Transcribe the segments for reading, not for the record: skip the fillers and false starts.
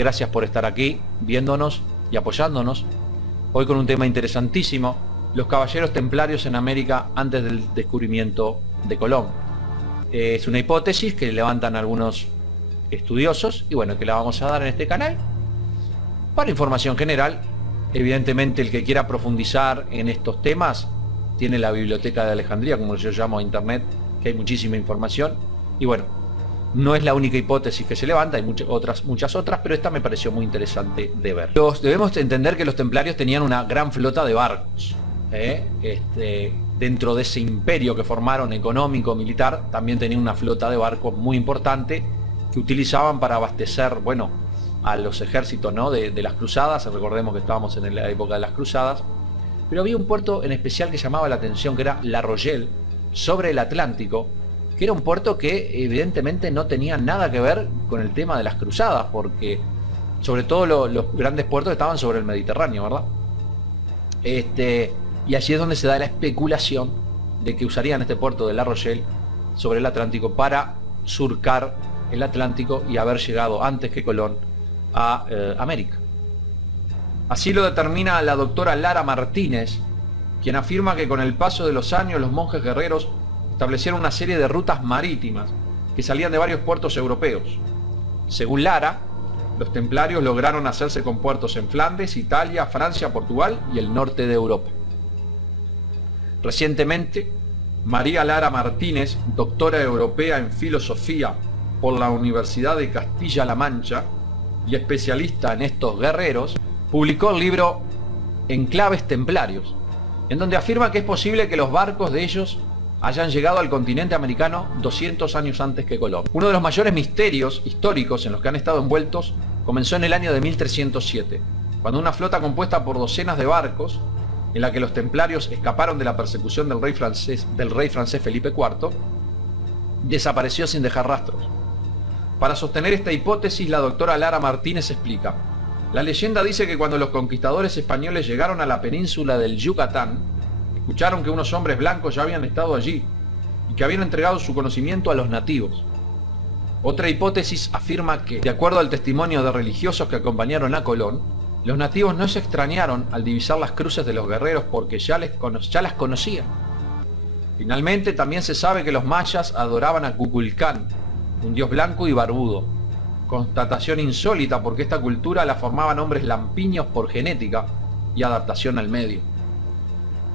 Gracias por estar aquí, viéndonos y apoyándonos. Hoy con un tema interesantísimo, los caballeros templarios en América antes del descubrimiento de Colón. Es una hipótesis que levantan algunos estudiosos y bueno, que la vamos a dar en este canal. Para información general, evidentemente el que quiera profundizar en estos temas, tiene la Biblioteca de Alejandría, como yo llamo a internet, que hay muchísima información. Y bueno, no es la única hipótesis que se levanta, hay muchas otras, pero esta me pareció muy interesante de ver. Debemos entender que los templarios tenían una gran flota de barcos. Dentro de ese imperio que formaron económico, militar, también tenían una flota de barcos muy importante que utilizaban para abastecer, bueno, a los ejércitos, ¿no?, de las cruzadas. Recordemos que estábamos en la época de las cruzadas. Pero había un puerto en especial que llamaba la atención, que era La Rochelle, sobre el Atlántico, que era un puerto que evidentemente no tenía nada que ver con el tema de las cruzadas, porque sobre todo los grandes puertos estaban sobre el Mediterráneo, ¿verdad? Y allí es donde se da la especulación de que usarían este puerto de La Rochelle sobre el Atlántico para surcar el Atlántico y haber llegado antes que Colón a América. Así lo determina la doctora Lara Martínez, quien afirma que con el paso de los años los monjes guerreros establecieron una serie de rutas marítimas que salían de varios puertos europeos. Según Lara, los templarios lograron hacerse con puertos en Flandes, Italia, Francia, Portugal y el norte de Europa. Recientemente, María Lara Martínez, doctora europea en filosofía por la Universidad de Castilla-La Mancha y especialista en estos guerreros, publicó el libro Enclaves Templarios, en donde afirma que es posible que los barcos de ellos hayan llegado al continente americano 200 años antes que Colón. Uno de los mayores misterios históricos en los que han estado envueltos comenzó en el año de 1307, cuando una flota compuesta por docenas de barcos, en la que los templarios escaparon de la persecución del rey francés Felipe IV, desapareció sin dejar rastros. Para sostener esta hipótesis, la doctora Lara Martínez explica: la leyenda dice que cuando los conquistadores españoles llegaron a la península del Yucatán, escucharon que unos hombres blancos ya habían estado allí y que habían entregado su conocimiento a los nativos. Otra hipótesis afirma que, de acuerdo al testimonio de religiosos que acompañaron a Colón, los nativos no se extrañaron al divisar las cruces de los guerreros porque ya las conocían. Finalmente, también se sabe que los mayas adoraban a Kukulcán, un dios blanco y barbudo. Constatación insólita porque esta cultura la formaban hombres lampiños por genética y adaptación al medio.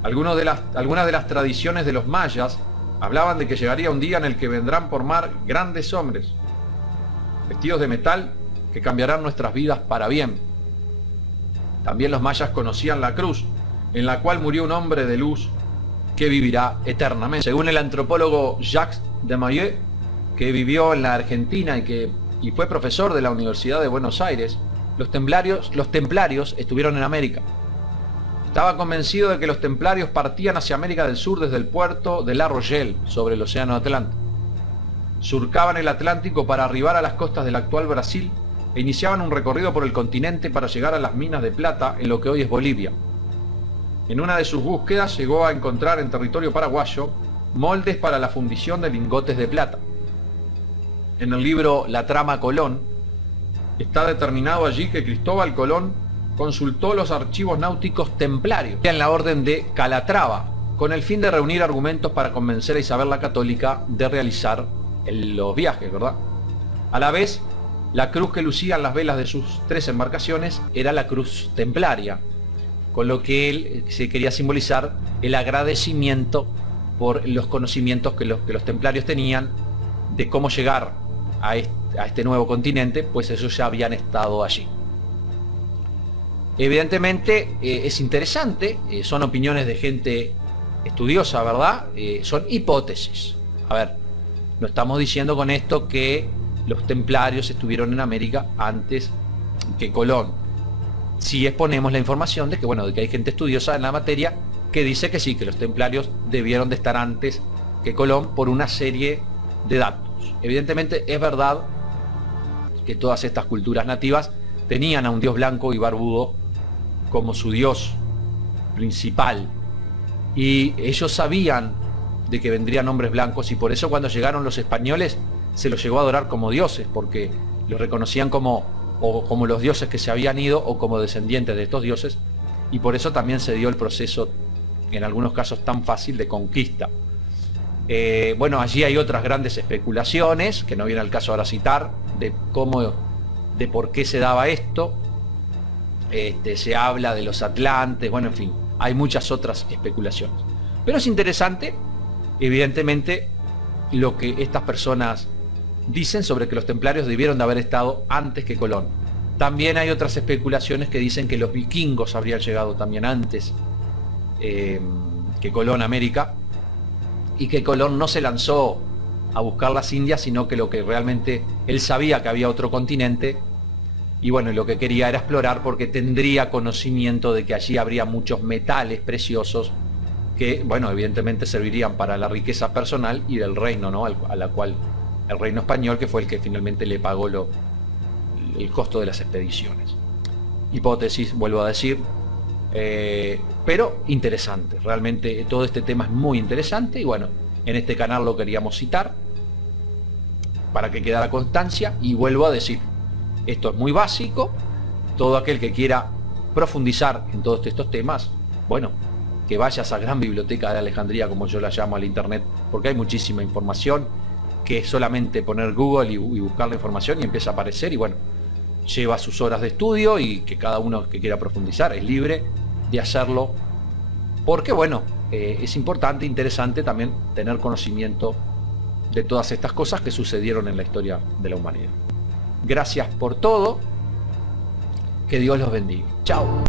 Algunas de las tradiciones de los mayas hablaban de que llegaría un día en el que vendrán por mar grandes hombres, vestidos de metal, que cambiarán nuestras vidas para bien. También los mayas conocían la cruz, en la cual murió un hombre de luz que vivirá eternamente. Según el antropólogo Jacques Desmaillet, que vivió en la Argentina y fue profesor de la Universidad de Buenos Aires, los templarios estuvieron en América. Estaba convencido de que los templarios partían hacia América del Sur desde el puerto de La Rochelle, sobre el océano Atlántico. Surcaban el Atlántico para arribar a las costas del actual Brasil e iniciaban un recorrido por el continente para llegar a las minas de plata en lo que hoy es Bolivia. En una de sus búsquedas llegó a encontrar en territorio paraguayo moldes para la fundición de lingotes de plata. En el libro La Trama Colón está determinado allí que Cristóbal Colón consultó los archivos náuticos templarios en la orden de Calatrava, con el fin de reunir argumentos para convencer a Isabel la Católica de realizar los viajes, ¿verdad? A la vez, la cruz que lucían las velas de sus 3 embarcaciones era la cruz templaria, con lo que él se quería simbolizar el agradecimiento por los conocimientos que los templarios tenían de cómo llegar a este nuevo continente, pues ellos ya habían estado allí. Evidentemente es interesante, son opiniones de gente estudiosa, ¿verdad? Son hipótesis. A ver, no estamos diciendo con esto que los templarios estuvieron en América antes que Colón. Sí exponemos la información de que, bueno, de que hay gente estudiosa en la materia que dice que sí, que los templarios debieron de estar antes que Colón por una serie de datos. Evidentemente es verdad que todas estas culturas nativas tenían a un dios blanco y barbudo como su dios principal, y ellos sabían de que vendrían hombres blancos, y por eso cuando llegaron los españoles se los llegó a adorar como dioses, porque los reconocían como o como los dioses que se habían ido, o como descendientes de estos dioses, y por eso también se dio el proceso, en algunos casos tan fácil, de conquista. Bueno, allí hay otras grandes especulaciones, que no viene al caso ahora citar, de por qué se daba esto. Se habla de los atlantes, bueno, en fin, hay muchas otras especulaciones. Pero es interesante, evidentemente, lo que estas personas dicen sobre que los templarios debieron de haber estado antes que Colón. También hay otras especulaciones que dicen que los vikingos habrían llegado también antes que Colón a América, y que Colón no se lanzó a buscar las Indias, sino que lo que realmente él sabía que había otro continente, y bueno, lo que quería era explorar, porque tendría conocimiento de que allí habría muchos metales preciosos que, bueno, evidentemente servirían para la riqueza personal y del reino, ¿no? A la cual el reino español, que fue el que finalmente le pagó el costo de las expediciones. Hipótesis, vuelvo a decir, pero interesante. Realmente todo este tema es muy interesante, y bueno, en este canal lo queríamos citar para que quedara constancia. Y vuelvo a decir, esto es muy básico. Todo aquel que quiera profundizar en todos estos temas, bueno, que vaya a esa gran biblioteca de Alejandría, como yo la llamo, al internet, porque hay muchísima información, que es solamente poner Google y buscar la información y empieza a aparecer, y bueno, lleva sus horas de estudio, y que cada uno que quiera profundizar es libre de hacerlo, porque bueno, es importante, interesante también tener conocimiento de todas estas cosas que sucedieron en la historia de la humanidad. Gracias por todo, que Dios los bendiga. Chao.